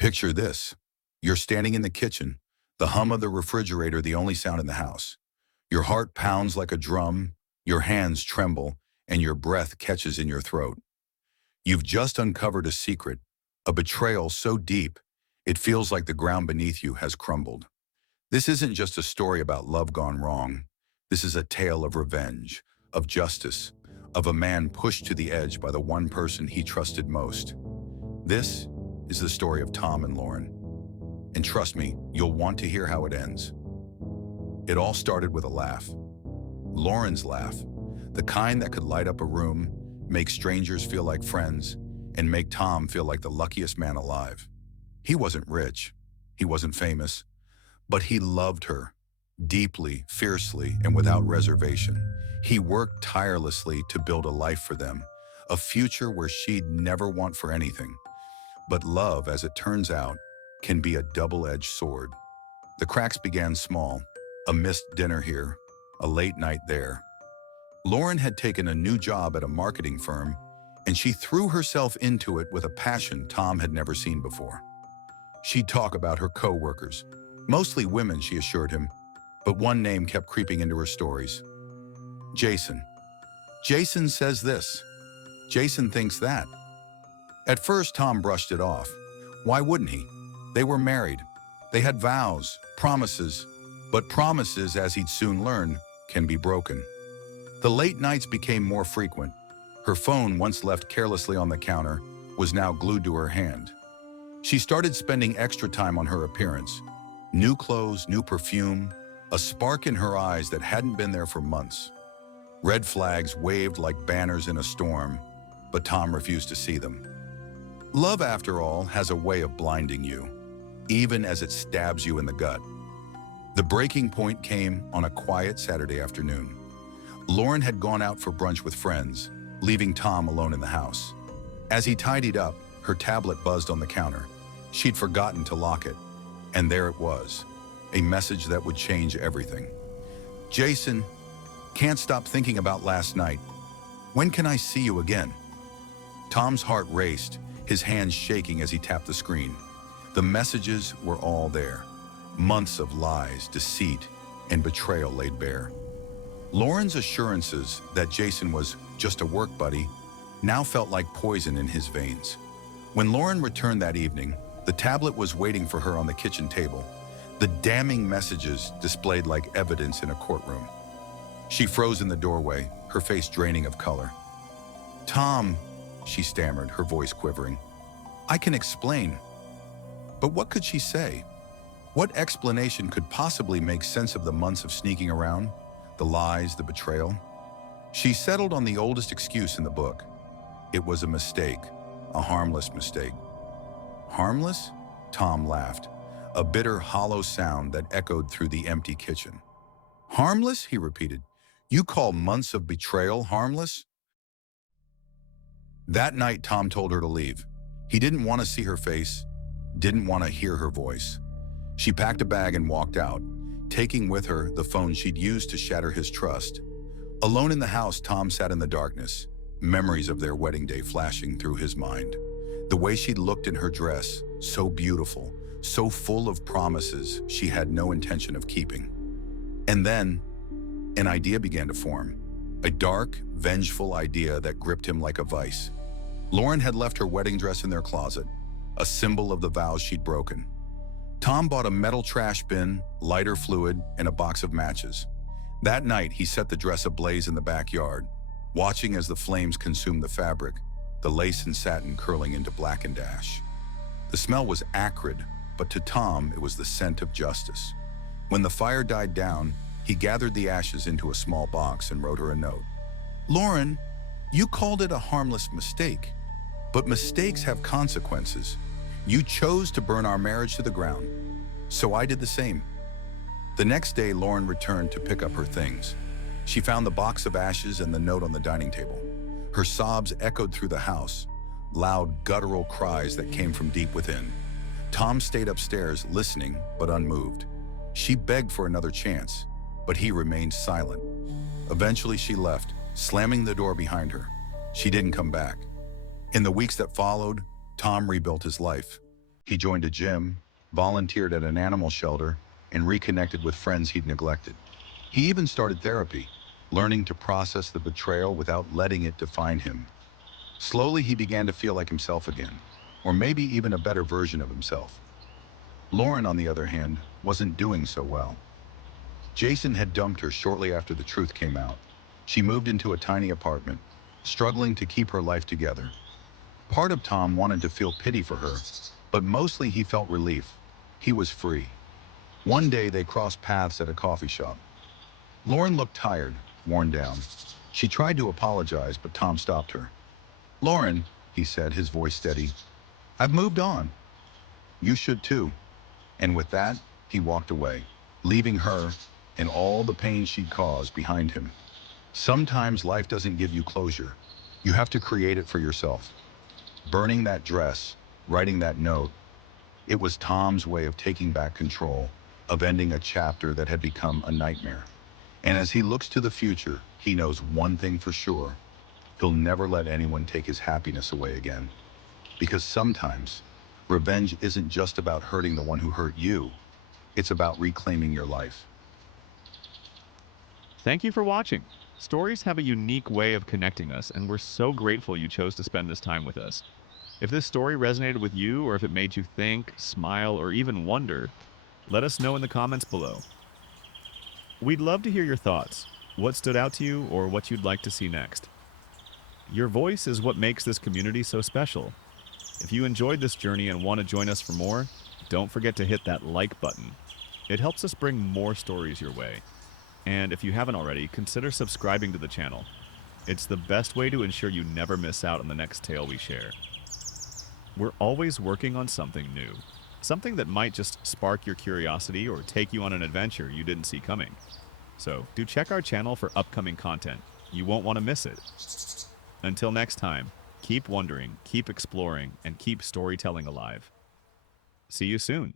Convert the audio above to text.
Picture this. You're standing in the kitchen, the hum of the refrigerator the only sound in the house. Your heart pounds like a drum, your hands tremble, and your breath catches in your throat. You've just uncovered a secret, a betrayal so deep, it feels like the ground beneath you has crumbled. This isn't just a story about love gone wrong. This is a tale of revenge, of justice, of a man pushed to the edge by the one person he trusted most. This is the story of Tom and Lauren. And trust me, you'll want to hear how it ends. It all started with a laugh. Lauren's laugh, the kind that could light up a room, make strangers feel like friends, and make Tom feel like the luckiest man alive. He wasn't rich, he wasn't famous, but he loved her, deeply, fiercely, and without reservation. He worked tirelessly to build a life for them, a future where she'd never want for anything. But love, as it turns out, can be a double-edged sword. The cracks began small, a missed dinner here, a late night there. Lauren had taken a new job at a marketing firm, and she threw herself into it with a passion Tom had never seen before. She'd talk about her coworkers, mostly women, she assured him, but one name kept creeping into her stories. Jason. Jason says this. Jason thinks that. At first, Tom brushed it off. Why wouldn't he? They were married. They had vows, promises, but promises, as he'd soon learn, can be broken. The late nights became more frequent. Her phone, once left carelessly on the counter, was now glued to her hand. She started spending extra time on her appearance. New clothes, new perfume, a spark in her eyes that hadn't been there for months. Red flags waved like banners in a storm, but Tom refused to see them. Love, after all, has a way of blinding you, even as it stabs you in the gut. The breaking point came on a quiet Saturday afternoon. Lauren had gone out for brunch with friends, leaving Tom alone in the house. As he tidied up, her tablet buzzed on the counter. She'd forgotten to lock it, and there it was, a message that would change everything. Jason, can't stop thinking about last night. When can I see you again? Tom's heart raced, his hands shaking as he tapped the screen. The messages were all there. Months of lies, deceit, and betrayal laid bare. Lauren's assurances that Jason was just a work buddy now felt like poison in his veins. When Lauren returned that evening, the tablet was waiting for her on the kitchen table, the damning messages displayed like evidence in a courtroom. She froze in the doorway, her face draining of color. Tom, she stammered, her voice quivering. I can explain. But what could she say? What explanation could possibly make sense of the months of sneaking around, the lies, the betrayal? She settled on the oldest excuse in the book. It was a mistake, a harmless mistake. Harmless? Tom laughed, a bitter, hollow sound that echoed through the empty kitchen. Harmless? He repeated. You call months of betrayal harmless? That night, Tom told her to leave. He didn't want to see her face, didn't want to hear her voice. She packed a bag and walked out, taking with her the phone she'd used to shatter his trust. Alone in the house, Tom sat in the darkness, memories of their wedding day flashing through his mind. The way she'd looked in her dress, so beautiful, so full of promises she had no intention of keeping. And then, an idea began to form. A dark, vengeful idea that gripped him like a vice. Lauren had left her wedding dress in their closet, a symbol of the vows she'd broken. Tom bought a metal trash bin, lighter fluid, and a box of matches. That night, he set the dress ablaze in the backyard, watching as the flames consumed the fabric, the lace and satin curling into blackened ash. The smell was acrid, but to Tom, it was the scent of justice. When the fire died down, he gathered the ashes into a small box and wrote her a note. Lauren, you called it a harmless mistake, but mistakes have consequences. You chose to burn our marriage to the ground, so I did the same. The next day, Lauren returned to pick up her things. She found the box of ashes and the note on the dining table. Her sobs echoed through the house, loud guttural cries that came from deep within. Tom stayed upstairs, listening but unmoved. She begged for another chance, but he remained silent. Eventually, she left, slamming the door behind her. She didn't come back. In the weeks that followed, Tom rebuilt his life. He joined a gym, volunteered at an animal shelter, and reconnected with friends he'd neglected. He even started therapy, learning to process the betrayal without letting it define him. Slowly, he began to feel like himself again, or maybe even a better version of himself. Lauren, on the other hand, wasn't doing so well. Jason had dumped her shortly after the truth came out. She moved into a tiny apartment, struggling to keep her life together. Part of Tom wanted to feel pity for her, but mostly he felt relief. He was free. One day they crossed paths at a coffee shop. Lauren looked tired, worn down. She tried to apologize, but Tom stopped her. "Lauren," he said, his voice steady, "I've moved on. You should too." And with that, he walked away, leaving her and all the pain she'd caused behind him. Sometimes life doesn't give you closure. You have to create it for yourself. Burning that dress, writing that note, it was Tom's way of taking back control, of ending a chapter that had become a nightmare. And as he looks to the future, he knows one thing for sure. He'll never let anyone take his happiness away again. Because sometimes, revenge isn't just about hurting the one who hurt you. It's about reclaiming your life. Thank you for watching. Stories have a unique way of connecting us, and we're so grateful you chose to spend this time with us. If this story resonated with you, or if it made you think, smile, or even wonder, let us know in the comments below. We'd love to hear your thoughts, what stood out to you, or what you'd like to see next. Your voice is what makes this community so special. If you enjoyed this journey and want to join us for more, don't forget to hit that like button. It helps us bring more stories your way. And if you haven't already, consider subscribing to the channel. It's the best way to ensure you never miss out on the next tale we share. We're always working on something new, something that might just spark your curiosity or take you on an adventure you didn't see coming. So do check our channel for upcoming content. You won't want to miss it. Until next time, keep wondering, keep exploring, and keep storytelling alive. See you soon.